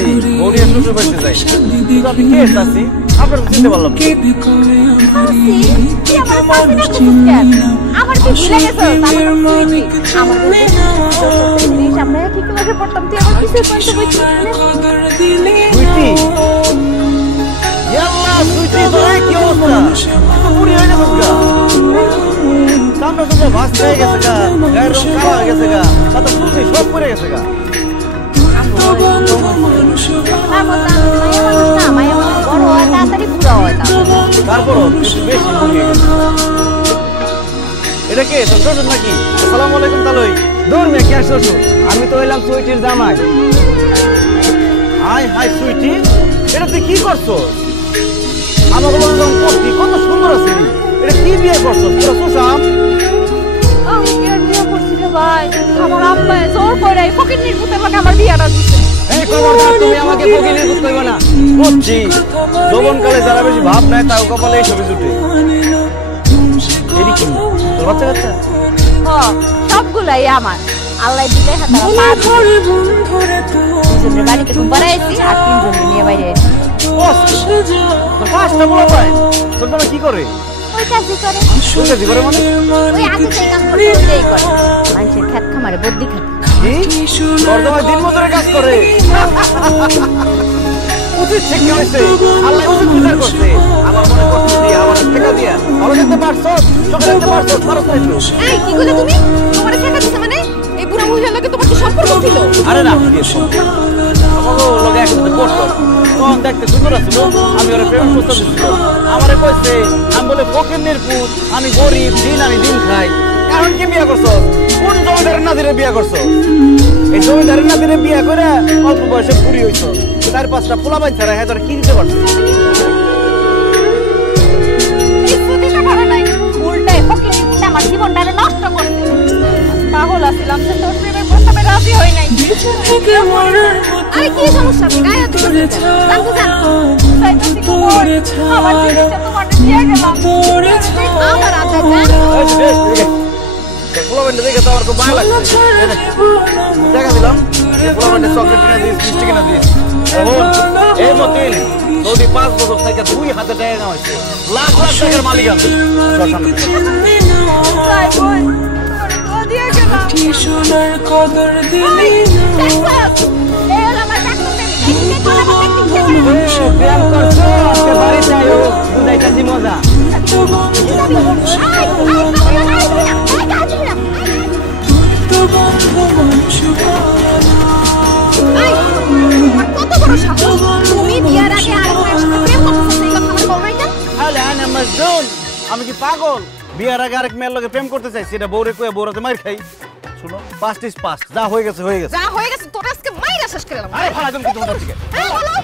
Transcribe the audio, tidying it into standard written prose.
চাচি বৌরিয়া শ্বশুর বাড়িতে যাই কিন্তু আপনি কে চাচি আপনার চিনতে পারলাম চাচি কি আমার চাচি না আমার কি ভুলে গেছো আমার জিনিস আমরা কি ক্লাসে পড়তাম তুই আমার কিছু পয়সা সুইটি ইয়াল্লাহ সুইটি তোরা কি অবস্থা পুরি হয়ে গেছে গা সামনে তো ভাস হয়ে গেছে গা গায়ের রং কালো হয়ে গেছে গা কত পুরি সব পড়ে গেছে গা তারপরও বেশি এটা কে শ্বশুর নাকি? আসসালামু আলাইকুম তালই। দূর মে কে শ্বশুর, আমি তো হইলাম সুইটির জামাই। হাই হাই সুইটি, এটা তুই কি করছো? আমার বললাম কত সুন্দর আছে, এটা কি বিয়ে করছো? পুরো সুসাম। আমি কি আর বিয়ে করছি রে ভাই? আমার আব্বা জোর করে ফকিন্নির পুতে আমাকে আমার বিয়েটা দিছে। এই খবরদার, তুমি আমাকে ফকিন্নির পুত কইবা না। বুঝছি, যৌবনকালে যারা বেশি ভাব নেয় তাও কপালে এই ছবি জুটে। এডি কি তোর বাচ্চা কাচ্চা? হ্যাঁ, সবগুলাই আমার। আল্লাহ দিলে হাতারা পাঁচ দুজনের বাড়িতে ঘুম পাড়াইছি আর তিনজনের নিয়ে বাইরে তোর পাঁচটা বলা যায়, তোর দাদা কি করে? ওই কাজই করে। ওই কাজই করে মানে? ওই আগে সেই কাজ করে ওইটাই করে। মানুষের খেত খামারে বদ্যি খাতে। তোর দাদা দিন মজুরে কাজ করে। উচিত শিক্ষা হয়েছে, আল্লাহ উচিত বিচার করছে। আমার মনে করতে দিয়ে আমার ঠেকা দিয়া ভালো দেখতে পারছো, চোখে দেখতে পারছো, খরচ পাইছো। এই কি কইলে তুমি? তোমারে ঠেকা দিছে মানে? এই বুড়া মহিলার লগে তোমার কি সম্পর্ক ছিল? আরে না, আমাকে লগে একসাথে পড়তো, তখন দেখতে সুন্দর আছিল। আমি ওরা প্রেম প্রস্তাব দিচ্ছিল, আমারে কইছে আমি বলে ফকিন্নির পুত, আমি গরিব, দিন আমি দিন খাই। এখন কি বিয়ে করছো? কোন জমিদারের নাতিরে বিয়ে করছো? এই জমিদারের নাতিরে বিয়ে করে অল্প বয়সে বুড়ি হইছো, 4-5টা পোলা বাইন ছাড়া হ্যাঁ তোরা কি দিতে পারছো? উল্টাই ফকিন্নির পুতে আমার জীবনটা নষ্ট করছে। পাগল আছিলাম যে তোর প্রেমের প্রস্তাবে রাজি হই নাই। আরে কি সমস্যা? গায়ে হাত দিতে জানতো সাইডে কোর আমার জিনিসটা তোমার দিয়ে গেলাম। আমার আদা পোলা বাইনটা দেখে তো আমার খুব ভালো লাগছে। দেখা দিলাম পোলা বাইনটা চকলেট কিনা দিস, মিষ্টি কিনা দিস। এই মতিন যদি 5 বছর থেকে 2 হাতে টাকা নেওয়া হয়েছে, লাখ লাখ টাকার মালিক আমি। কদর দিলি প্রেম করছো, আজকে বাড়িতে আয়ো, বুঝাইতাছি মজা। কত বড় সাহস, তুমি বিয়ার আগে আর প্রেম করতেছ? এই কথা আমার বলরাই না। আমি কি পাগল? বিয়ার আগে আরেক মেয়ের লগে প্রেম করতে চাইছি, এটা বউরে কয়ে বউরাতে মার খাই। শুনো, 5 is 5, যা হয়ে গেছে হয়ে গেছে। যা হয়ে গেছে তোর আজকে মাইরা শেষ করে দিলাম। আরে ভালো একদম কি তোমার দিকে। বলো